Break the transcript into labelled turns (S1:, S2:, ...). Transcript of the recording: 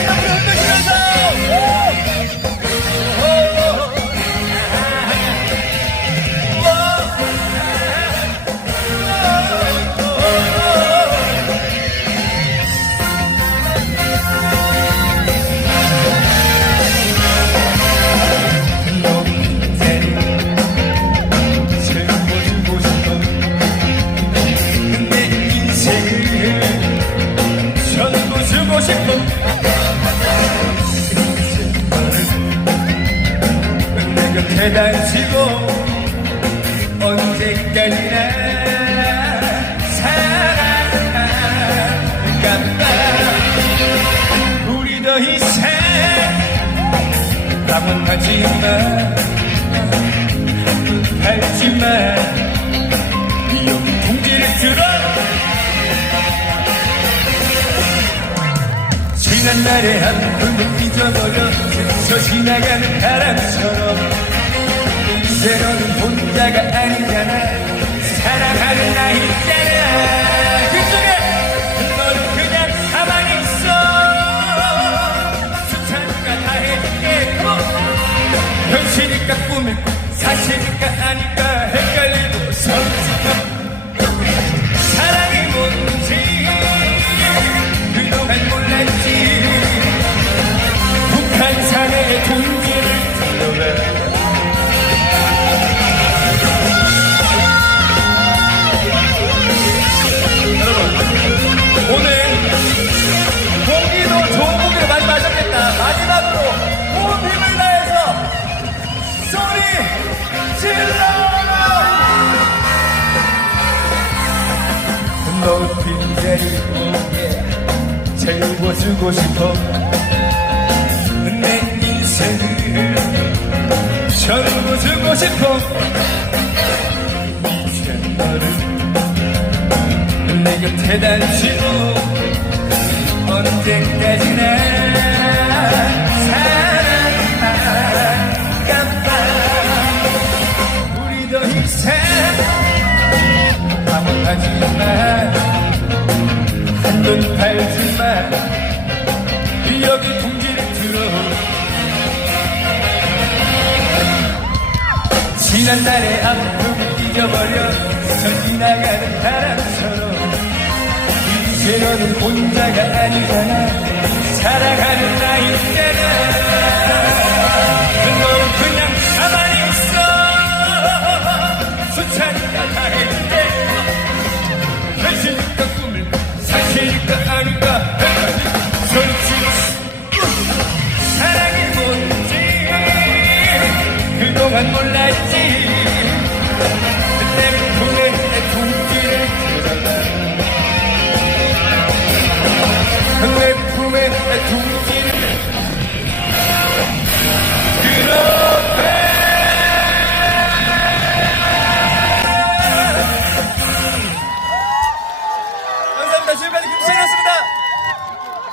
S1: yeah, yeah. 다니고 언제까지나 사랑할까봐 우리 더 이상 하지마. 여기 통지를 들어. 지난 날의 한 분도 잊어버려. 스쳐 지나가는 바람처럼 혼자가 채워주고 싶어. 내 인생을 전부 주고 싶어. 이제 너를 내 곁에 단지고 한눈 팔지만 여기 통지를 들어. 지난 날의 아픔을 잊어버려 저 지나가는 바람처럼 이제 너는 혼자가 아니잖아. 사랑하는 and 气